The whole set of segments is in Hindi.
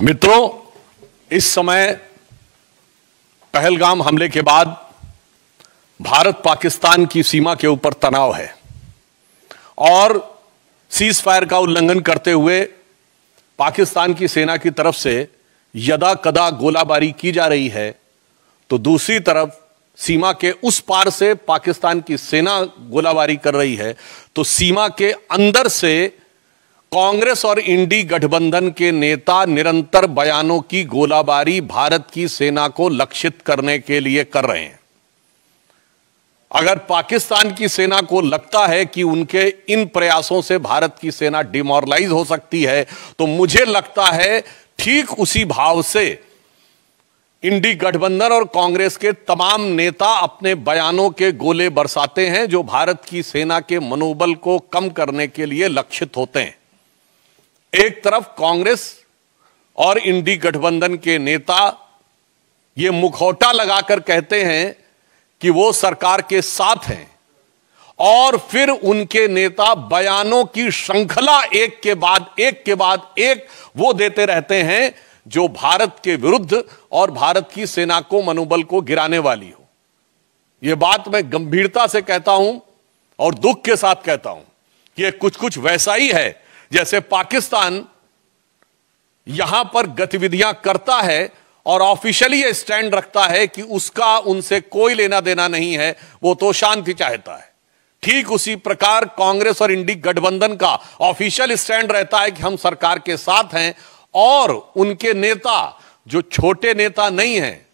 मित्रों, इस समय पहलगाम हमले के बाद भारत पाकिस्तान की सीमा के ऊपर तनाव है और सीज फायर का उल्लंघन करते हुए पाकिस्तान की सेना की तरफ से यदा कदा गोलाबारी की जा रही है, तो दूसरी तरफ सीमा के उस पार से पाकिस्तान की सेना गोलाबारी कर रही है, तो सीमा के अंदर से कांग्रेस और इंडी गठबंधन के नेता निरंतर बयानों की गोलाबारी भारत की सेना को लक्षित करने के लिए कर रहे हैं। अगर पाकिस्तान की सेना को लगता है कि उनके इन प्रयासों से भारत की सेना डिमोरलाइज हो सकती है, तो मुझे लगता है ठीक उसी भाव से इंडी गठबंधन और कांग्रेस के तमाम नेता अपने बयानों के गोले बरसाते हैं, जो भारत की सेना के मनोबल को कम करने के लिए लक्षित होते हैं। एक तरफ कांग्रेस और इंडी गठबंधन के नेता ये मुखौटा लगाकर कहते हैं कि वो सरकार के साथ हैं, और फिर उनके नेता बयानों की श्रृंखला एक के बाद एक वो देते रहते हैं जो भारत के विरुद्ध और भारत की सेना को मनोबल को गिराने वाली हो। यह बात मैं गंभीरता से कहता हूं और दुख के साथ कहता हूं कि यह कुछ वैसा ही है जैसे पाकिस्तान यहां पर गतिविधियां करता है और ऑफिशियली यह स्टैंड रखता है कि उसका उनसे कोई लेना देना नहीं है, वो तो शांति चाहता है। ठीक उसी प्रकार कांग्रेस और इंडी गठबंधन का ऑफिशियल स्टैंड रहता है कि हम सरकार के साथ हैं, और उनके नेता जो छोटे नेता नहीं हैं,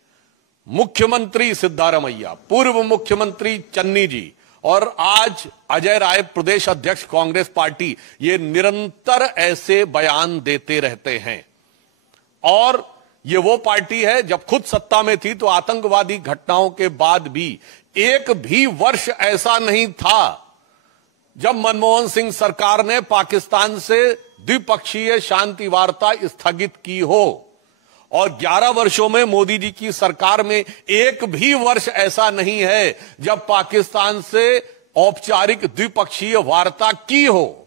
मुख्यमंत्री सिद्धारमैया, पूर्व मुख्यमंत्री चन्नी जी और आज अजय राय प्रदेश अध्यक्ष कांग्रेस पार्टी, ये निरंतर ऐसे बयान देते रहते हैं। और ये वो पार्टी है जब खुद सत्ता में थी तो आतंकवादी घटनाओं के बाद भी एक भी वर्ष ऐसा नहीं था जब मनमोहन सिंह सरकार ने पाकिस्तान से द्विपक्षीय शांति वार्ता स्थगित की हो, और 11 वर्षों में मोदी जी की सरकार में एक भी वर्ष ऐसा नहीं है जब पाकिस्तान से औपचारिक द्विपक्षीय वार्ता की हो।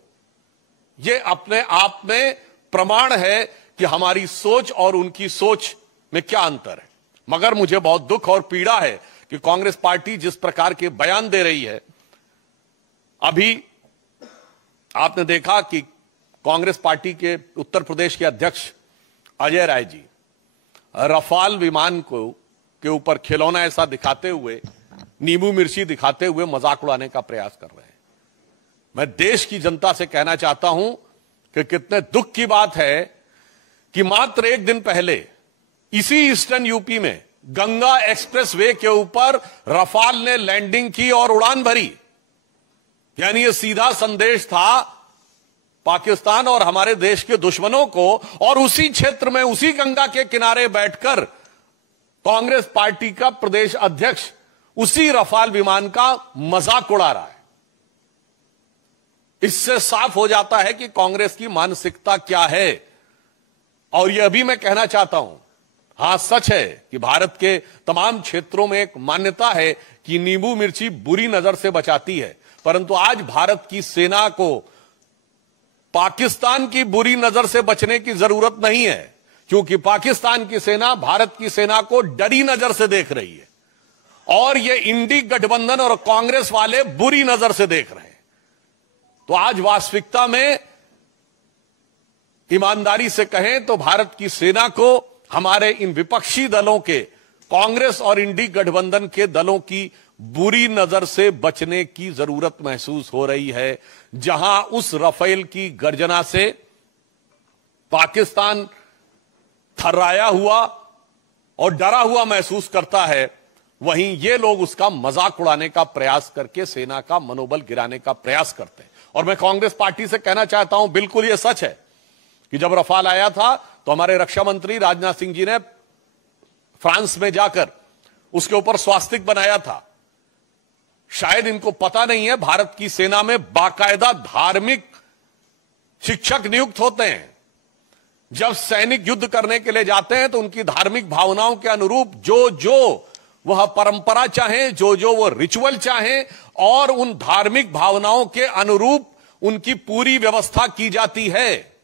यह अपने आप में प्रमाण है कि हमारी सोच और उनकी सोच में क्या अंतर है। मगर मुझे बहुत दुख और पीड़ा है कि कांग्रेस पार्टी जिस प्रकार के बयान दे रही है, अभी आपने देखा कि कांग्रेस पार्टी के उत्तर प्रदेश के अध्यक्ष अजय राय जी रफाल विमान के ऊपर खिलौना ऐसा दिखाते हुए, नींबू मिर्ची दिखाते हुए मजाक उड़ाने का प्रयास कर रहे हैं। मैं देश की जनता से कहना चाहता हूं कि कितने दुख की बात है कि मात्र एक दिन पहले इसी ईस्टर्न यूपी में गंगा एक्सप्रेस वे के ऊपर रफाल ने लैंडिंग की और उड़ान भरी। यानी यह सीधा संदेश था पाकिस्तान और हमारे देश के दुश्मनों को, और उसी क्षेत्र में उसी गंगा के किनारे बैठकर कांग्रेस पार्टी का प्रदेश अध्यक्ष उसी रफाल विमान का मजाक उड़ा रहा है। इससे साफ हो जाता है कि कांग्रेस की मानसिकता क्या है। और यह भी मैं कहना चाहता हूं, हां सच है कि भारत के तमाम क्षेत्रों में एक मान्यता है कि नींबू मिर्ची बुरी नजर से बचाती है, परंतु आज भारत की सेना को पाकिस्तान की बुरी नजर से बचने की जरूरत नहीं है, क्योंकि पाकिस्तान की सेना भारत की सेना को डरी नजर से देख रही है, और ये इंडी गठबंधन और कांग्रेस वाले बुरी नजर से देख रहे हैं। तो आज वास्तविकता में ईमानदारी से कहें तो भारत की सेना को हमारे इन विपक्षी दलों के, कांग्रेस और इंडी गठबंधन के दलों की बुरी नजर से बचने की जरूरत महसूस हो रही है। जहां उस रफेल की गर्जना से पाकिस्तान थर्राया हुआ और डरा हुआ महसूस करता है, वहीं ये लोग उसका मजाक उड़ाने का प्रयास करके सेना का मनोबल गिराने का प्रयास करते हैं। और मैं कांग्रेस पार्टी से कहना चाहता हूं, बिल्कुल यह सच है कि जब रफाल आया था तो हमारे रक्षा मंत्री राजनाथ सिंह जी ने फ्रांस में जाकर उसके ऊपर स्वास्तिक बनाया था। शायद इनको पता नहीं है, भारत की सेना में बाकायदा धार्मिक शिक्षक नियुक्त होते हैं। जब सैनिक युद्ध करने के लिए जाते हैं तो उनकी धार्मिक भावनाओं के अनुरूप जो वह परंपरा चाहे, जो वो रिचुअल चाहे, और उन धार्मिक भावनाओं के अनुरूप उनकी पूरी व्यवस्था की जाती है।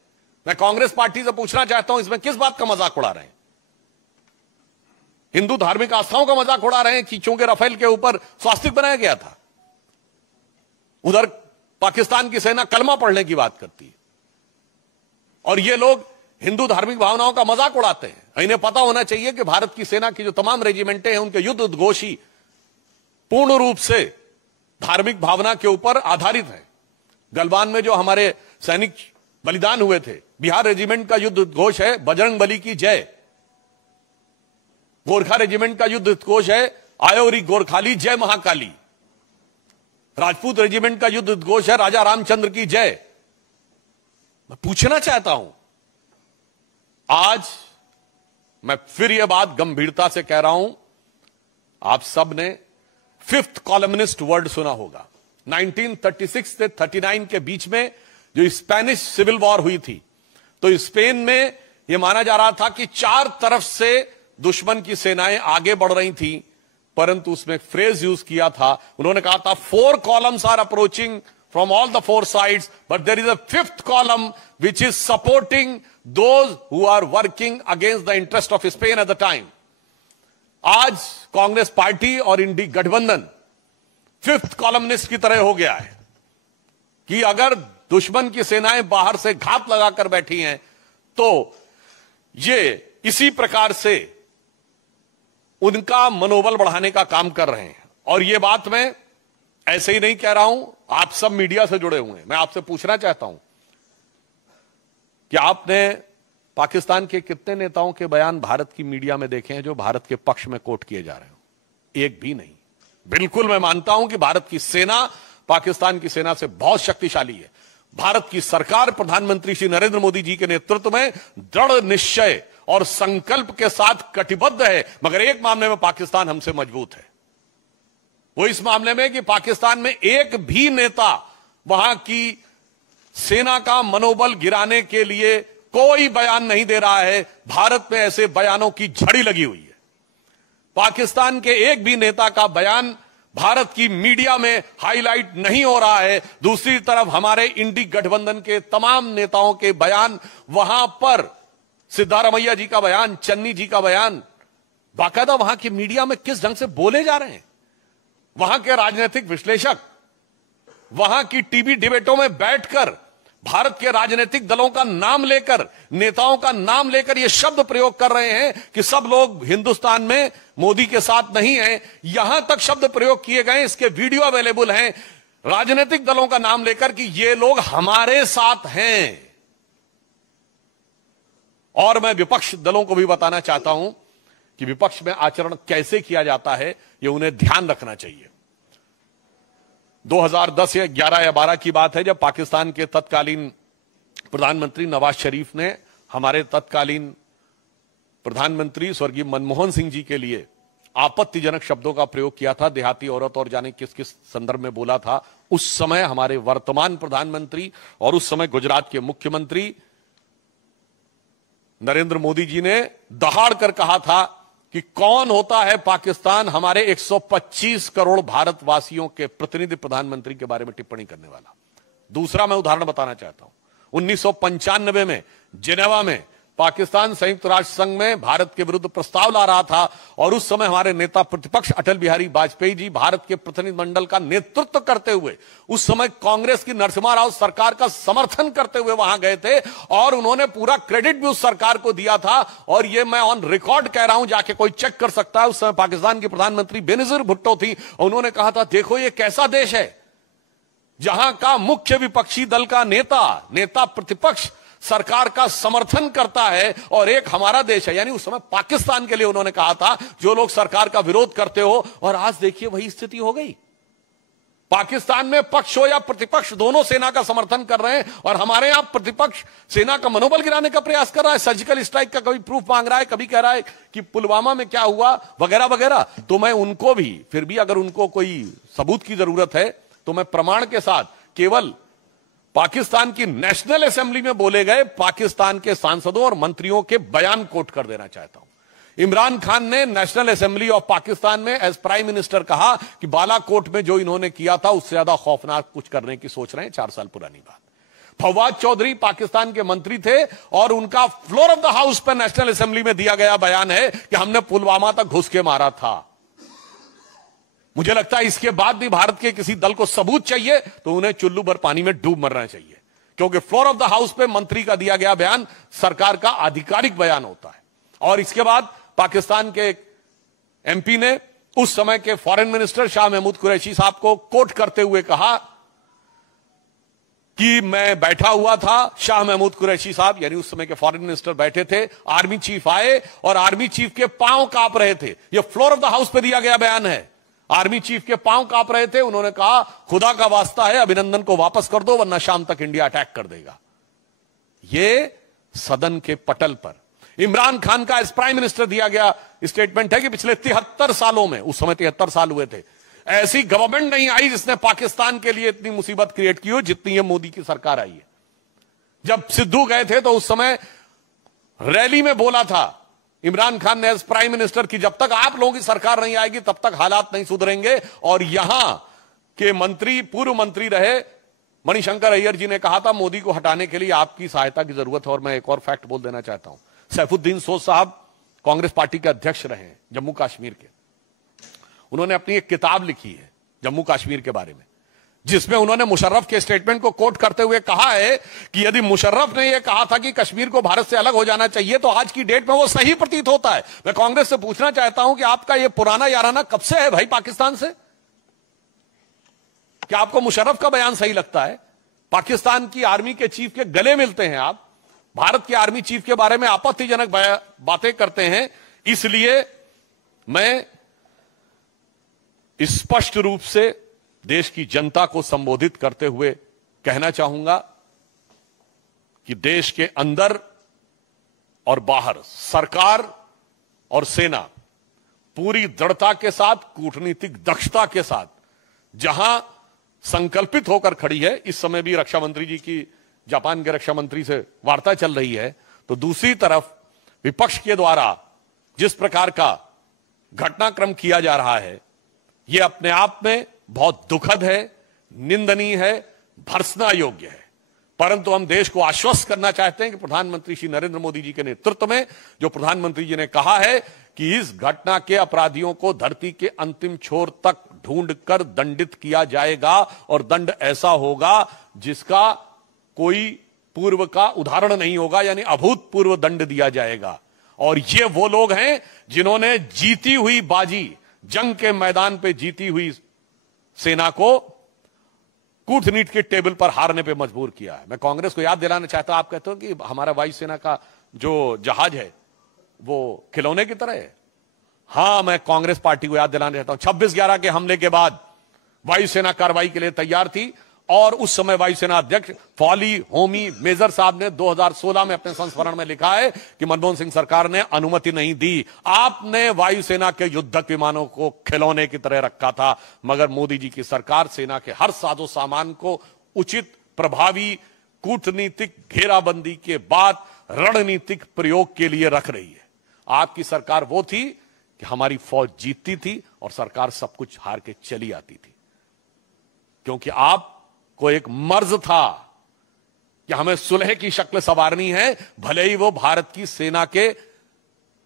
मैं कांग्रेस पार्टी से पूछना चाहता हूं, इसमें किस बात का मजाक उड़ा रहे हैं? हिंदू धार्मिक आस्थाओं का मजाक उड़ा रहे हैं कि चूंकि राफेल के ऊपर स्वास्तिक बनाया गया था। उधर पाकिस्तान की सेना कलमा पढ़ने की बात करती है और ये लोग हिंदू धार्मिक भावनाओं का मजाक उड़ाते हैं। इन्हें पता होना चाहिए कि भारत की सेना की जो तमाम रेजिमेंटें हैं उनके युद्ध उद्घोष ही पूर्ण रूप से धार्मिक भावना के ऊपर आधारित है। गलवान में जो हमारे सैनिक बलिदान हुए थे, बिहार रेजिमेंट का युद्ध उद्घोष है बजरंग बली की जय। गोरखा रेजिमेंट का युद्ध उद्घोष है आयोरी गोरखाली जय महाकाली। राजपूत रेजिमेंट का युद्ध उद्घोष है राजा रामचंद्र की जय। मैं पूछना चाहता हूं, आज मैं फिर यह बात गंभीरता से कह रहा हूं, आप सब ने फिफ्थ कॉलमनिस्ट वर्ड सुना होगा। 1936 से 39 के बीच में जो स्पेनिश सिविल वॉर हुई थी, तो स्पेन में यह माना जा रहा था कि चार तरफ से दुश्मन की सेनाएं आगे बढ़ रही थी, परंतु उसमें फ्रेज यूज किया था, उन्होंने कहा था 4 columns are approaching from all the 4 sides, but there is a 5th column which is supporting those who are working against the interest of Spain at the time. आज कांग्रेस पार्टी और इंडी गठबंधन 5th columnist की तरह हो गया है कि अगर दुश्मन की सेनाएं बाहर से घात लगाकर बैठी हैं तो ये इसी प्रकार से उनका मनोबल बढ़ाने का काम कर रहे हैं। और यह बात मैं ऐसे ही नहीं कह रहा हूं, आप सब मीडिया से जुड़े हुए हैं। मैं आपसे पूछना चाहता हूं कि आपने पाकिस्तान के कितने नेताओं के बयान भारत की मीडिया में देखे हैं जो भारत के पक्ष में कोट किए जा रहे हो? एक भी नहीं। बिल्कुल मैं मानता हूं कि भारत की सेना पाकिस्तान की सेना से बहुत शक्तिशाली है। भारत की सरकार प्रधानमंत्री श्री नरेंद्र मोदी जी के नेतृत्व में दृढ़ निश्चय और संकल्प के साथ कटिबद्ध है, मगर एक मामले में पाकिस्तान हमसे मजबूत है। वो इस मामले में कि पाकिस्तान में एक भी नेता वहां की सेना का मनोबल गिराने के लिए कोई बयान नहीं दे रहा है। भारत में ऐसे बयानों की झड़ी लगी हुई है। पाकिस्तान के एक भी नेता का बयान भारत की मीडिया में हाईलाइट नहीं हो रहा है। दूसरी तरफ हमारे इंडी गठबंधन के तमाम नेताओं के बयान, वहां पर सिद्धारमैया जी का बयान, चन्नी जी का बयान, बाकायदा वहां की मीडिया में किस ढंग से बोले जा रहे हैं। वहां के राजनीतिक विश्लेषक वहां की टीवी डिबेटों में बैठकर भारत के राजनीतिक दलों का नाम लेकर, नेताओं का नाम लेकर यह शब्द प्रयोग कर रहे हैं कि सब लोग हिंदुस्तान में मोदी के साथ नहीं हैं। यहां तक शब्द प्रयोग किए गए, इसके वीडियो अवेलेबल हैं, राजनीतिक दलों का नाम लेकर कि ये लोग हमारे साथ हैं। और मैं विपक्ष दलों को भी बताना चाहता हूं कि विपक्ष में आचरण कैसे किया जाता है, यह उन्हें ध्यान रखना चाहिए। 2010 या 11 या 12 की बात है जब पाकिस्तान के तत्कालीन प्रधानमंत्री नवाज शरीफ ने हमारे तत्कालीन प्रधानमंत्री स्वर्गीय मनमोहन सिंह जी के लिए आपत्तिजनक शब्दों का प्रयोग किया था, देहाती औरत और जाने किस किस संदर्भ में बोला था। उस समय हमारे वर्तमान प्रधानमंत्री और उस समय गुजरात के मुख्यमंत्री नरेंद्र मोदी जी ने दहाड़ कर कहा था कि कौन होता है पाकिस्तान हमारे 125 करोड़ भारतवासियों के प्रतिनिधि प्रधानमंत्री के बारे में टिप्पणी करने वाला। दूसरा मैं उदाहरण बताना चाहता हूं, 1995 में जिनेवा में पाकिस्तान संयुक्त राष्ट्र संघ में भारत के विरुद्ध प्रस्ताव ला रहा था और उस समय हमारे नेता प्रतिपक्ष अटल बिहारी वाजपेयी जी भारत के प्रतिनिधिमंडल का नेतृत्व करते हुए उस समय कांग्रेस की नरसिम्हा राव सरकार का समर्थन करते हुए वहां गए थे और उन्होंने पूरा क्रेडिट भी उस सरकार को दिया था। और ये मैं ऑन रिकॉर्ड कह रहा हूं, जाके कोई चेक कर सकता है। उस समय पाकिस्तान की प्रधानमंत्री बेनजीर भुट्टो थी और उन्होंने कहा था, देखो ये कैसा देश है जहां का मुख्य विपक्षी दल का नेता प्रतिपक्ष सरकार का समर्थन करता है और एक हमारा देश है। यानी उस समय पाकिस्तान के लिए उन्होंने कहा था जो लोग सरकार का विरोध करते हो, और आज देखिए वही स्थिति हो गई। पाकिस्तान में पक्ष हो या प्रतिपक्ष दोनों सेना का समर्थन कर रहे हैं और हमारे यहां प्रतिपक्ष सेना का मनोबल गिराने का प्रयास कर रहा है। सर्जिकल स्ट्राइक का कभी प्रूफ मांग रहा है, कभी कह रहा है कि पुलवामा में क्या हुआ वगैरह वगैरह। तो मैं उनको भी, फिर भी अगर उनको कोई सबूत की जरूरत है तो मैं प्रमाण के साथ केवल पाकिस्तान की नेशनल असेंबली में बोले गए पाकिस्तान के सांसदों और मंत्रियों के बयान कोट कर देना चाहता हूं। इमरान खान ने नेशनल असेंबली ऑफ पाकिस्तान में एज प्राइम मिनिस्टर कहा कि बालाकोट में जो इन्होंने किया था उससे ज्यादा खौफनाक कुछ करने की सोच रहे हैं, 4 साल पुरानी बात। फवाद चौधरी पाकिस्तान के मंत्री थे और उनका फ्लोर ऑफ द हाउस पर नेशनल असेंबली में दिया गया बयान है कि हमने पुलवामा तक घुस के मारा था। मुझे लगता है इसके बाद भी भारत के किसी दल को सबूत चाहिए तो उन्हें चुल्लू भर पानी में डूब मरना चाहिए, क्योंकि फ्लोर ऑफ द हाउस पे मंत्री का दिया गया बयान सरकार का आधिकारिक बयान होता है। और इसके बाद पाकिस्तान के एमपी ने उस समय के फॉरेन मिनिस्टर शाह महमूद कुरैशी साहब को कोट करते हुए कहा कि मैं बैठा हुआ था, शाह महमूद कुरैशी साहब यानी उस समय के फॉरेन मिनिस्टर बैठे थे, आर्मी चीफ आए और आर्मी चीफ के पांव कांप रहे थे। यह फ्लोर ऑफ द हाउस पे दिया गया बयान है। आर्मी चीफ के पांव कांप रहे थे, उन्होंने कहा खुदा का वास्ता है अभिनंदन को वापस कर दो वरना शाम तक इंडिया अटैक कर देगा। यह सदन के पटल पर इमरान खान का एज प्राइम मिनिस्टर दिया गया स्टेटमेंट है कि पिछले 73 सालों में, उस समय 73 साल हुए थे, ऐसी गवर्नमेंट नहीं आई जिसने पाकिस्तान के लिए इतनी मुसीबत क्रिएट की हो जितनी ये मोदी की सरकार आई है। जब सिद्धू गए थे तो उस समय रैली में बोला था इमरान खान ने एज प्राइम मिनिस्टर की जब तक आप लोगों की सरकार नहीं आएगी तब तक हालात नहीं सुधरेंगे। और यहां के मंत्री, पूर्व मंत्री रहे मणिशंकर अय्यर जी ने कहा था मोदी को हटाने के लिए आपकी सहायता की जरूरत है। और मैं एक और फैक्ट बोल देना चाहता हूं, सैफुद्दीन सोज साहब कांग्रेस पार्टी के अध्यक्ष रहे हैं जम्मू कश्मीर के। उन्होंने अपनी एक किताब लिखी है जम्मू कश्मीर के बारे में, जिसमें उन्होंने मुशर्रफ के स्टेटमेंट को कोट करते हुए कहा है कि यदि मुशर्रफ ने यह कहा था कि कश्मीर को भारत से अलग हो जाना चाहिए तो आज की डेट में वो सही प्रतीत होता है। मैं कांग्रेस से पूछना चाहता हूं कि आपका यह पुराना याराना कब से है भाई पाकिस्तान से? क्या आपको मुशर्रफ का बयान सही लगता है? पाकिस्तान की आर्मी के चीफ के गले मिलते हैं आप, भारत के आर्मी चीफ के बारे में आपत्तिजनक बातें करते हैं। इसलिए मैं स्पष्ट रूप से देश की जनता को संबोधित करते हुए कहना चाहूंगा कि देश के अंदर और बाहर सरकार और सेना पूरी दृढ़ता के साथ, कूटनीतिक दक्षता के साथ जहां संकल्पित होकर खड़ी है। इस समय भी रक्षा मंत्री जी की जापान के रक्षा मंत्री से वार्ता चल रही है, तो दूसरी तरफ विपक्ष के द्वारा जिस प्रकार का घटनाक्रम किया जा रहा है यह अपने आप में बहुत दुखद है, निंदनीय है, भर्त्सना योग्य है। परंतु हम देश को आश्वस्त करना चाहते हैं कि प्रधानमंत्री श्री नरेंद्र मोदी जी के नेतृत्व में जो प्रधानमंत्री जी ने कहा है कि इस घटना के अपराधियों को धरती के अंतिम छोर तक ढूंढकर दंडित किया जाएगा और दंड ऐसा होगा जिसका कोई पूर्व का उदाहरण नहीं होगा, यानी अभूतपूर्व दंड दिया जाएगा। और ये वो लोग हैं जिन्होंने जीती हुई बाजी, जंग के मैदान पे जीती हुई सेना को कूटनीति के टेबल पर हारने पे मजबूर किया है। मैं कांग्रेस को याद दिलाना चाहता हूं, आप कहते हो कि हमारा वायुसेना का जो जहाज है वो खिलौने की तरह है। हां, मैं कांग्रेस पार्टी को याद दिलाना चाहता हूं 26/11 के हमले के बाद वायुसेना कार्रवाई के लिए तैयार थी और उस समय वायुसेना अध्यक्ष फौली होमी मेजर साहब ने 2016 में अपने संस्मरण में लिखा है कि मनमोहन सिंह सरकार ने अनुमति नहीं दी, आपने वायुसेना के युद्धक विमानों को खिलौने की तरह रखा था। मगर मोदी जी की सरकार सेना के हर साजो सामान को उचित, प्रभावी कूटनीतिक घेराबंदी के बाद रणनीतिक प्रयोग के लिए रख रही है। आपकी सरकार वो थी कि हमारी फौज जीतती थी और सरकार सब कुछ हार के चली आती थी, क्योंकि आप को एक मर्ज था कि हमें सुलह की शक्ल संवारनी है, भले ही वो भारत की सेना के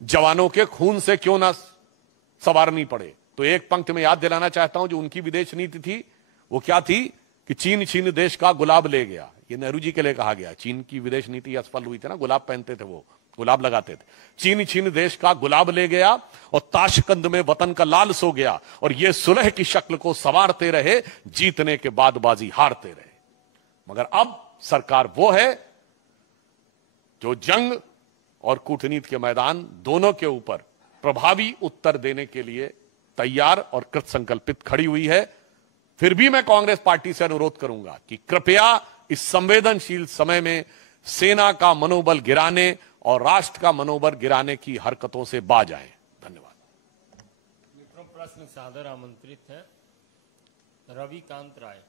जवानों के खून से क्यों ना संवारनी पड़े। तो एक पंक्ति में याद दिलाना चाहता हूं जो उनकी विदेश नीति थी, वो क्या थी कि चीन छीन देश का गुलाब ले गया। ये नेहरू जी के लिए कहा गया। चीन की विदेश नीति असफल हुई थी ना, गुलाब पहनते थे, वो गुलाब लगाते थे। चीन छीन देश का गुलाब ले गया और ताशकंद में वतन का लाल सो गया, और ये सुलह की शक्ल को संवारते रहे, जीतने के बाद बाजी हारते रहे। मगर अब सरकार वो है जो जंग और कूटनीति के मैदान दोनों के ऊपर प्रभावी उत्तर देने के लिए तैयार और कृत संकल्पित खड़ी हुई है। फिर भी मैं कांग्रेस पार्टी से अनुरोध करूंगा कि कृपया इस संवेदनशील समय में सेना का मनोबल गिराने और राष्ट्र का मनोबल गिराने की हरकतों से बाज आए। धन्यवाद। प्रश्न सादर आमंत्रित है रविकांत राय।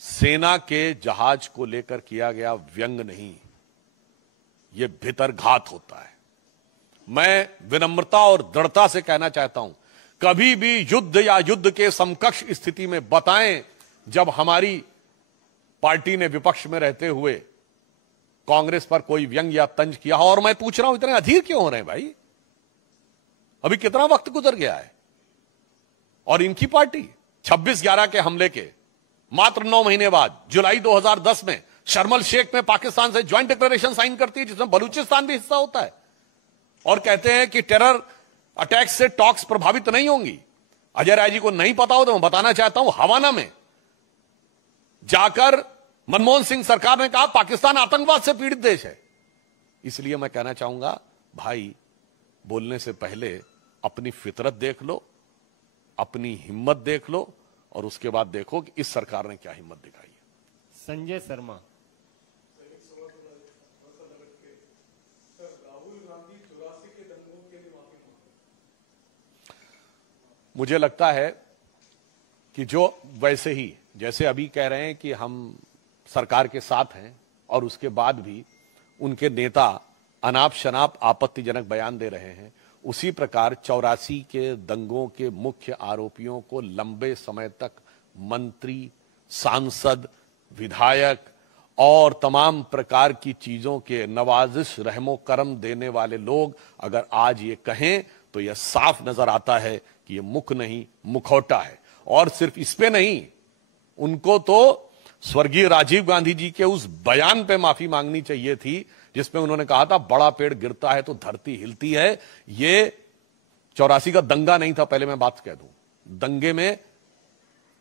सेना के जहाज को लेकर किया गया व्यंग नहीं, यह भीतरघात होता है। मैं विनम्रता और दृढ़ता से कहना चाहता हूं, कभी भी युद्ध या युद्ध के समकक्ष स्थिति में बताएं जब हमारी पार्टी ने विपक्ष में रहते हुए कांग्रेस पर कोई व्यंग या तंज किया हो। और मैं पूछ रहा हूं, इतने अधीर क्यों हो रहे हैं भाई? अभी कितना वक्त गुजर गया है और इनकी पार्टी 26/11 के हमले के मात्र 9 महीने बाद जुलाई 2010 में शर्मल शेख में पाकिस्तान से ज्वाइंट डिक्लेरेशन साइन करती है, जिसमें बलूचिस्तान भी हिस्सा होता है, और कहते हैं कि टेरर अटैक से टॉक्स प्रभावित नहीं होंगी। अजय राय जी को नहीं पता हो तो मैं बताना चाहता हूं, हवाना में जाकर मनमोहन सिंह सरकार ने कहा पाकिस्तान आतंकवाद से पीड़ित देश है। इसलिए मैं कहना चाहूंगा, भाई बोलने से पहले अपनी फितरत देख लो, अपनी हिम्मत देख लो, और उसके बाद देखो कि इस सरकार ने क्या हिम्मत दिखाई है। संजय शर्मा। मुझे लगता है कि जो वैसे ही जैसे अभी कह रहे हैं कि हम सरकार के साथ हैं और उसके बाद भी उनके नेता अनाप शनाप आपत्तिजनक बयान दे रहे हैं, उसी प्रकार 84 के दंगों के मुख्य आरोपियों को लंबे समय तक मंत्री, सांसद, विधायक और तमाम प्रकार की चीजों के नवाजिश रहमो करम देने वाले लोग अगर आज ये कहें तो यह साफ नजर आता है कि ये मुख नहीं मुखौटा है। और सिर्फ इस पे नहीं, उनको तो स्वर्गीय राजीव गांधी जी के उस बयान पे माफी मांगनी चाहिए थी जिसमें उन्होंने कहा था बड़ा पेड़ गिरता है तो धरती हिलती है। ये 84 का दंगा नहीं था, पहले मैं बात कह दूं। दंगे में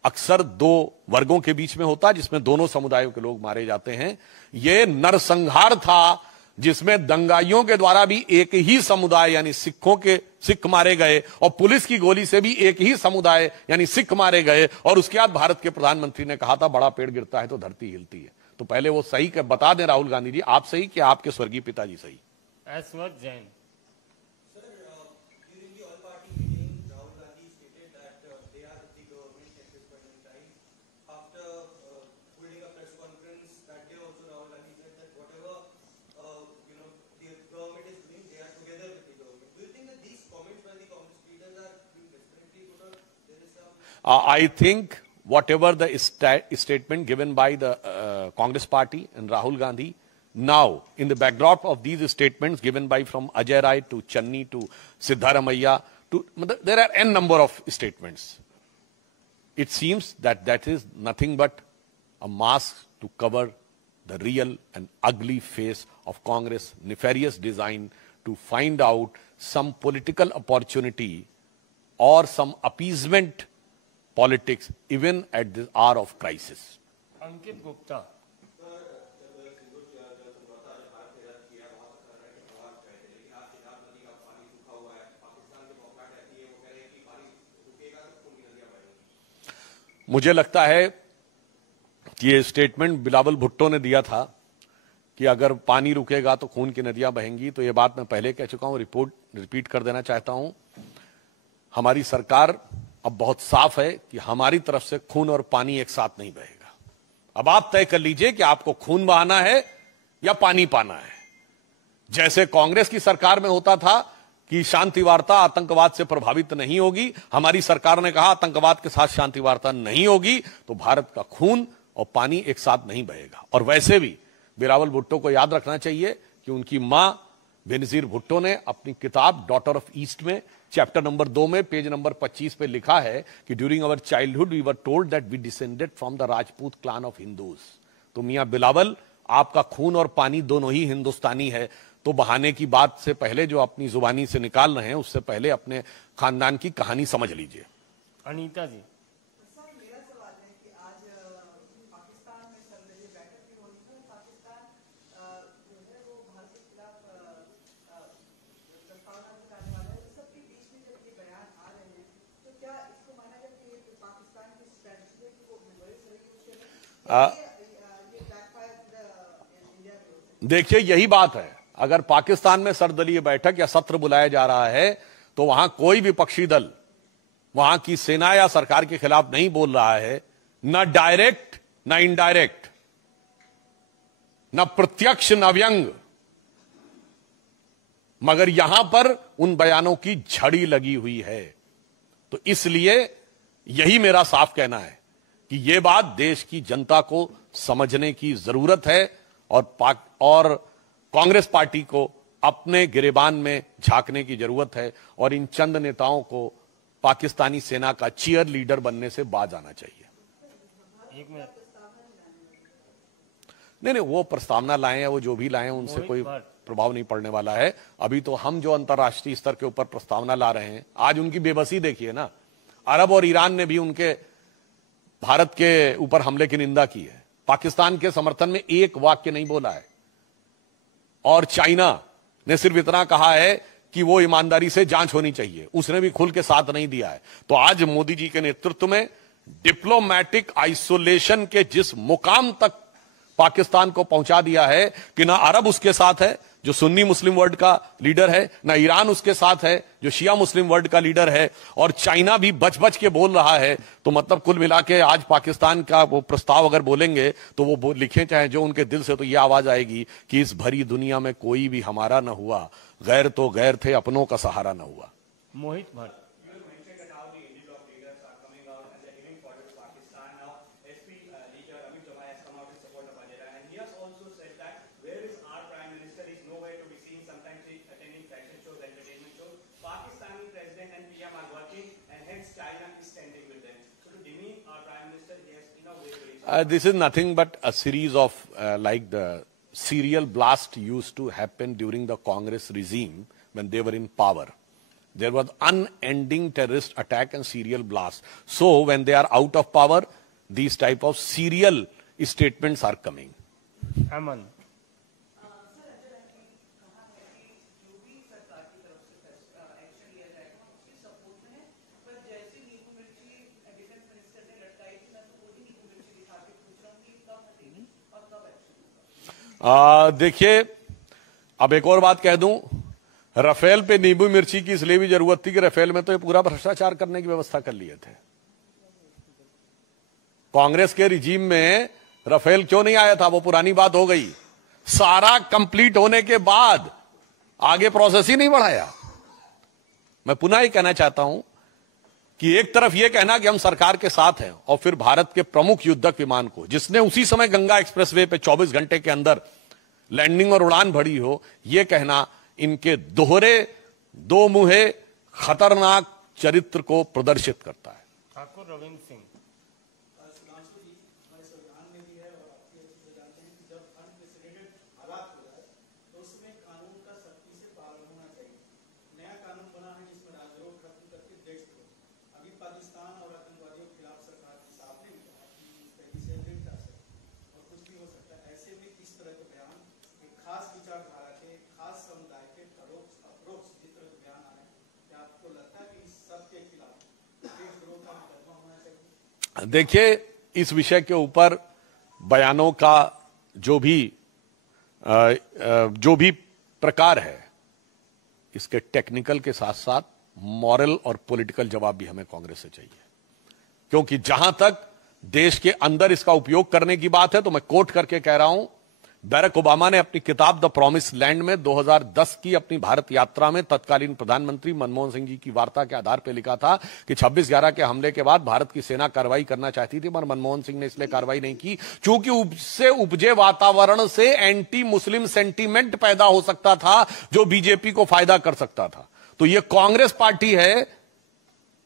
अक्सर 2 वर्गों के बीच में होता है जिसमें दोनों समुदायों के लोग मारे जाते हैं। ये नरसंहार था जिसमें दंगाइयों के द्वारा भी एक ही समुदाय यानी सिख मारे गए और पुलिस की गोली से भी एक ही समुदाय यानी सिख मारे गए। और उसके बाद भारत के प्रधानमंत्री ने कहा था बड़ा पेड़ गिरता है तो धरती हिलती है। तो पहले वो सही बता दें राहुल गांधी जी, आप सही कि आपके स्वर्गीय पिताजी सही? ऐश्वर्य Jain. I think whatever the statement given by the Congress party and Rahul Gandhi, now in the backdrop of these statements given by from Ajay Rai to Channi to Siddharamaiah, there are n number of statements. It seems that that is nothing but a mask to cover the real and ugly face of Congress' nefarious design to find out some political opportunity or some appeasement politics even at this hour of crisis. अंकित गुप्ता। मुझे लगता है कि ये स्टेटमेंट बिलावल भुट्टो ने दिया था कि अगर पानी रुकेगा तो खून की नदियां बहेंगी। तो ये बात मैं पहले कह चुका हूं, रिपीट कर देना चाहता हूं। हमारी सरकार अब बहुत साफ है कि हमारी तरफ से खून और पानी एक साथ नहीं बहेगा। अब आप तय कर लीजिए कि आपको खून बहाना है या पानी पाना है। जैसे कांग्रेस की सरकार में होता था कि शांति वार्ता आतंकवाद से प्रभावित नहीं होगी, हमारी सरकार ने कहा आतंकवाद के साथ शांति वार्ता नहीं होगी, तो भारत का खून और पानी एक साथ नहीं बहेगा। और वैसे भी बिलावल भुट्टो को याद रखना चाहिए कि उनकी मां बेनजीर भुट्टो ने अपनी किताब डॉटर ऑफ ईस्ट में चैप्टर नंबर 2 में पेज नंबर 25 पे लिखा है कि during our childhood we were told that we descended from the Rajput clan of Hindus. तो मियां बिलावल, आपका खून और पानी दोनों ही हिंदुस्तानी है। तो बहाने की बात से पहले जो अपनी जुबानी से निकाल रहे हैं उससे पहले अपने खानदान की कहानी समझ लीजिए। अनीता जी। देखिए यही बात है, अगर पाकिस्तान में सर्वदलीय बैठक या सत्र बुलाया जा रहा है तो वहां कोई विपक्षी दल वहां की सेना या सरकार के खिलाफ नहीं बोल रहा है, न डायरेक्ट न इनडायरेक्ट, न प्रत्यक्ष न व्यंग, मगर यहां पर उन बयानों की झड़ी लगी हुई है। तो इसलिए यही मेरा साफ कहना है कि यह बात देश की जनता को समझने की जरूरत है और कांग्रेस पार्टी को अपने गिरेबान में झांकने की जरूरत है और इन चंद नेताओं को पाकिस्तानी सेना का चीयर लीडर बनने से बाज आना चाहिए। एक मिनट। नहीं, वो प्रस्तावना लाए हैं, वो जो भी लाए हैं उनसे कोई प्रभाव नहीं पड़ने वाला है। अभी तो हम जो अंतर्राष्ट्रीय स्तर के ऊपर प्रस्तावना ला रहे हैं, आज उनकी बेबसी देखिए ना। अरब और ईरान ने भी उनके भारत के ऊपर हमले की निंदा की है, पाकिस्तान के समर्थन में एक वाक्य नहीं बोला है। और चाइना ने सिर्फ इतना कहा है कि वो ईमानदारी से जांच होनी चाहिए, उसने भी खुल के साथ नहीं दिया है। तो आज मोदी जी के नेतृत्व में डिप्लोमैटिक आइसोलेशन के जिस मुकाम तक पाकिस्तान को पहुंचा दिया है कि ना अरब उसके साथ है जो सुन्नी मुस्लिम वर्ल्ड का लीडर है, ना ईरान उसके साथ है जो शिया मुस्लिम वर्ल्ड का लीडर है, और चाइना भी बच बच के बोल रहा है। तो मतलब कुल मिला के आज पाकिस्तान का वो प्रस्ताव अगर बोलेंगे तो वो लिखें चाहे जो उनके दिल से, तो ये आवाज आएगी कि इस भरी दुनिया में कोई भी हमारा न हुआ, गैर तो गैर थे, अपनों का सहारा न हुआ। मोहित Bhatt. This is nothing but a series of like the serial blast used to happen during the Congress regime when they were in power. There was unending terrorist attack and serial blast. So when they are out of power, these type of serial statements are coming. Aman. देखिए, अब एक और बात कह दूं, राफेल पे नींबू मिर्ची की इसलिए भी जरूरत थी कि राफेल में तो ये पूरा भ्रष्टाचार करने की व्यवस्था कर लिए थे। कांग्रेस के रिजीम में राफेल क्यों नहीं आया था, वो पुरानी बात हो गई। सारा कंप्लीट होने के बाद आगे प्रोसेस ही नहीं बढ़ाया। मैं पुनः ये कहना चाहता हूं कि एक तरफ यह कहना कि हम सरकार के साथ हैं, और फिर भारत के प्रमुख युद्धक विमान को, जिसने उसी समय गंगा एक्सप्रेसवे पे 24 घंटे के अंदर लैंडिंग और उड़ान भरी हो, यह कहना इनके दोहरे दो मुहे खतरनाक चरित्र को प्रदर्शित करता है। ठाकुर रविंद्र सिंह। देखिए, इस विषय के ऊपर बयानों का जो भी प्रकार है, इसके टेक्निकल के साथ साथ मॉरल और पॉलिटिकल जवाब भी हमें कांग्रेस से चाहिए। क्योंकि जहां तक देश के अंदर इसका उपयोग करने की बात है, तो मैं कोट करके कह रहा हूं, बैरक ओबामा ने अपनी किताब द प्रॉमिस लैंड में 2010 की अपनी भारत यात्रा में तत्कालीन प्रधानमंत्री मनमोहन सिंह जी की वार्ता के आधार पर लिखा था कि 26/11 के हमले के बाद भारत की सेना कार्रवाई करना चाहती थी, पर मनमोहन सिंह ने इसलिए कार्रवाई नहीं की क्योंकि उससे उपजे वातावरण से एंटी मुस्लिम सेंटीमेंट पैदा हो सकता था जो बीजेपी को फायदा कर सकता था। तो यह कांग्रेस पार्टी है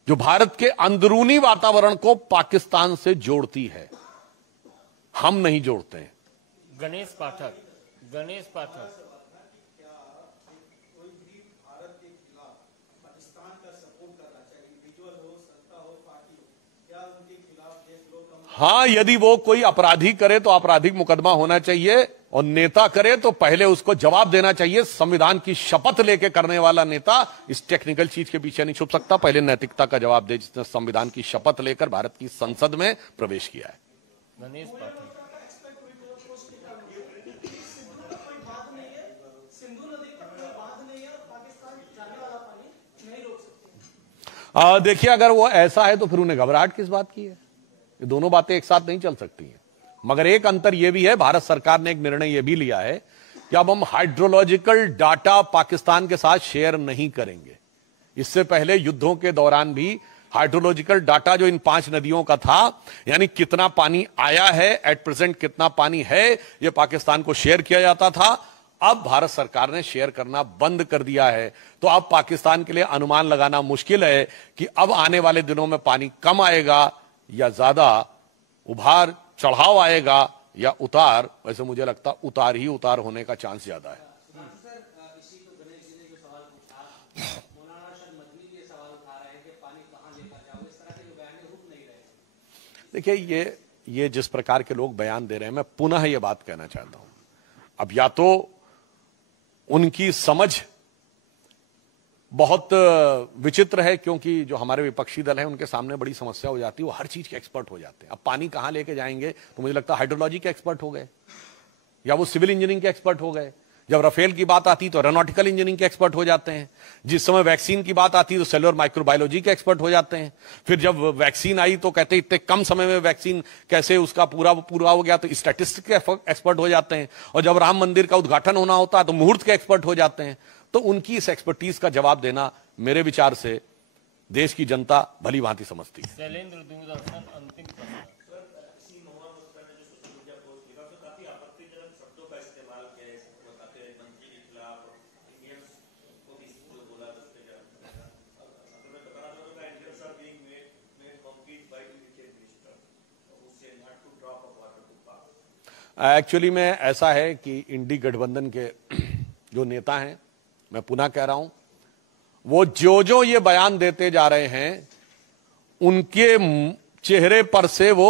जो भारत के अंदरूनी वातावरण को पाकिस्तान से जोड़ती है, हम नहीं जोड़ते हैं। गणेश पाठक। गणेश पाठक। हाँ, यदि वो कोई अपराधी करे तो आपराधिक मुकदमा होना चाहिए, और नेता करे तो पहले उसको जवाब देना चाहिए। संविधान की शपथ लेके करने वाला नेता इस टेक्निकल चीज के पीछे नहीं छुप सकता, पहले नैतिकता का जवाब दे, जिसने संविधान की शपथ लेकर भारत की संसद में प्रवेश किया है। गणेश पाठक। देखिए, अगर वो ऐसा है तो फिर उन्हें घबराहट किस बात की है? ये दोनों बातें एक साथ नहीं चल सकती हैं। मगर एक अंतर यह भी है, भारत सरकार ने एक निर्णय यह भी लिया है कि अब हम हाइड्रोलॉजिकल डाटा पाकिस्तान के साथ शेयर नहीं करेंगे। इससे पहले युद्धों के दौरान भी हाइड्रोलॉजिकल डाटा जो इन 5 नदियों का था, यानी कितना पानी आया है, एट प्रेजेंट कितना पानी है, यह पाकिस्तान को शेयर किया जाता था। अब भारत सरकार ने शेयर करना बंद कर दिया है, तो अब पाकिस्तान के लिए अनुमान लगाना मुश्किल है कि अब आने वाले दिनों में पानी कम आएगा या ज्यादा उभार चढ़ाव आएगा या उतार। वैसे मुझे लगता उतार ही उतार होने का चांस ज्यादा है। देखिए, ये जिस प्रकार के लोग बयान दे रहे हैं, मैं पुनः ये बात कहना चाहता हूं, अब या तो उनकी समझ बहुत विचित्र है, क्योंकि जो हमारे विपक्षी दल हैं उनके सामने बड़ी समस्या हो जाती है, वो हर चीज के एक्सपर्ट हो जाते हैं। अब पानी कहां लेके जाएंगे, तो मुझे लगता है हाइड्रोलॉजी के एक्सपर्ट हो गए, या वो सिविल इंजीनियरिंग के एक्सपर्ट हो गए। जब राफेल की बात आती तो एरोनॉटिकल इंजीनियरिंग के एक्सपर्ट हो जाते हैं। जिस समय वैक्सीन की बात आती तो सेलुलर माइक्रोबायोलॉजी के एक्सपर्ट हो जाते हैं। फिर जब वैक्सीन आई तो कहते इतने कम समय में वैक्सीन कैसे उसका पूरा हो गया, तो स्टैटिस्टिक्स के एक्सपर्ट हो जाते हैं। और जब राम मंदिर का उद्घाटन होना होता है तो मुहूर्त के एक्सपर्ट हो जाते हैं। तो उनकी इस एक्सपर्टीज का जवाब देना मेरे विचार से देश की जनता भली भांति समझती है। शैलेंद्र दूरदर्शन अंतिम प्रश्न। एक्चुअली में ऐसा है कि इंडी गठबंधन के जो नेता हैं, मैं पुनः कह रहा हूं, वो जो ये बयान देते जा रहे हैं उनके चेहरे पर से वो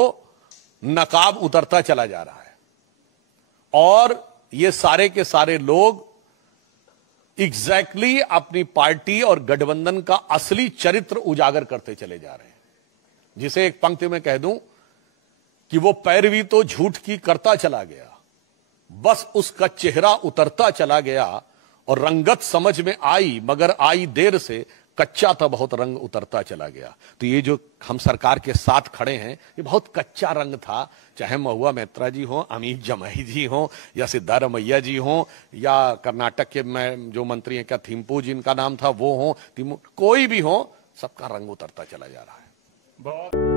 नकाब उतरता चला जा रहा है, और ये सारे के सारे लोग एग्जैक्टली अपनी पार्टी और गठबंधन का असली चरित्र उजागर करते चले जा रहे हैं। जिसे एक पंक्ति में कह दूं कि वो पैरवी तो झूठ की करता चला गया, बस उसका चेहरा उतरता चला गया, और रंगत समझ में आई मगर आई देर से, कच्चा था बहुत रंग उतरता चला गया। तो ये जो हम सरकार के साथ खड़े हैं, ये बहुत कच्चा रंग था। चाहे महुआ मैत्रा जी हो, अमित जमाई जी हो, या सिद्धारमैया जी हो, या कर्नाटक के जो मंत्री हैं, क्या थिम्पू जिनका नाम था वो हो, कोई भी हो, सबका रंग उतरता चला जा रहा है।